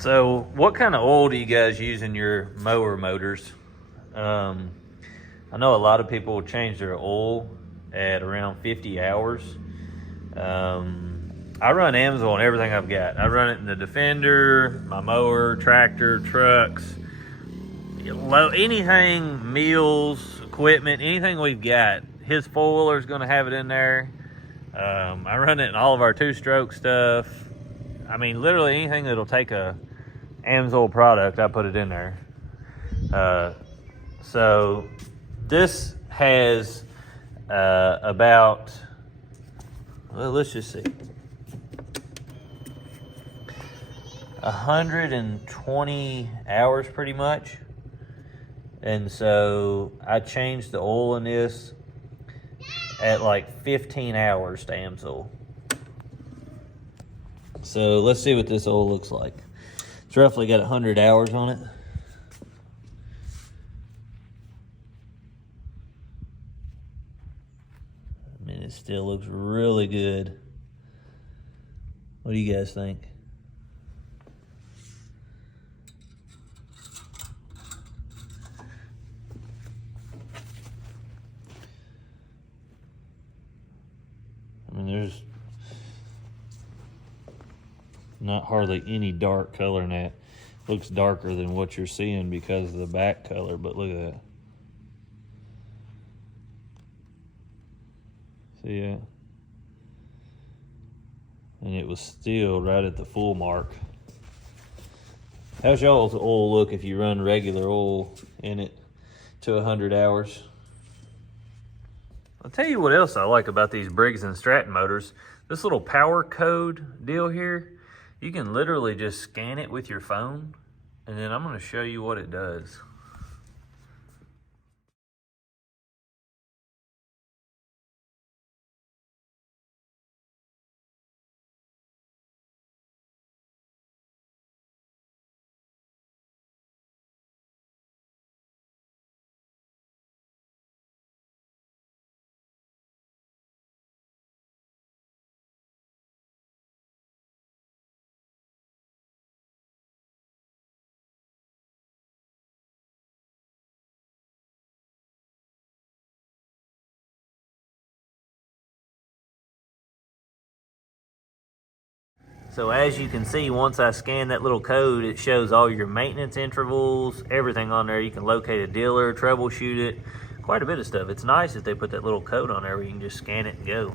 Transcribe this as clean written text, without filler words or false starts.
So what kind of oil do you guys use in your mower motors? I know a lot of people will change their oil at around 50 hours. I run Amsoil on everything I've got. I run it in the Defender, my mower, tractor, trucks, anything, meals, equipment, anything we've got. His four-wheeler is going to have it in there. I run it in all of our two-stroke stuff. I mean, literally anything that'll take a Amsoil product, I put it in there. So this has about, well, let's just see, 120 hours pretty much. And so I changed the oil in this at like 15 hours to Amsoil. So let's see what this oil looks like. It's roughly got 100 hours on it. I mean, it still looks really good. What do you guys think? I mean, there's not hardly any dark color in that. Looks darker than what you're seeing because of the back color, but look at that. See that? And it was still right at the full mark. How's y'all's oil look if you run regular oil in it to 100 hours? I'll tell you what else I like about these Briggs & Stratton motors. This little power code deal here, you can literally just scan it with your phone, and then I'm going to show you what it does. So as you can see, once I scan that little code, it shows all your maintenance intervals, everything on there. You can locate a dealer, troubleshoot it, quite a bit of stuff. It's nice that they put that little code on there where you can just scan it and go.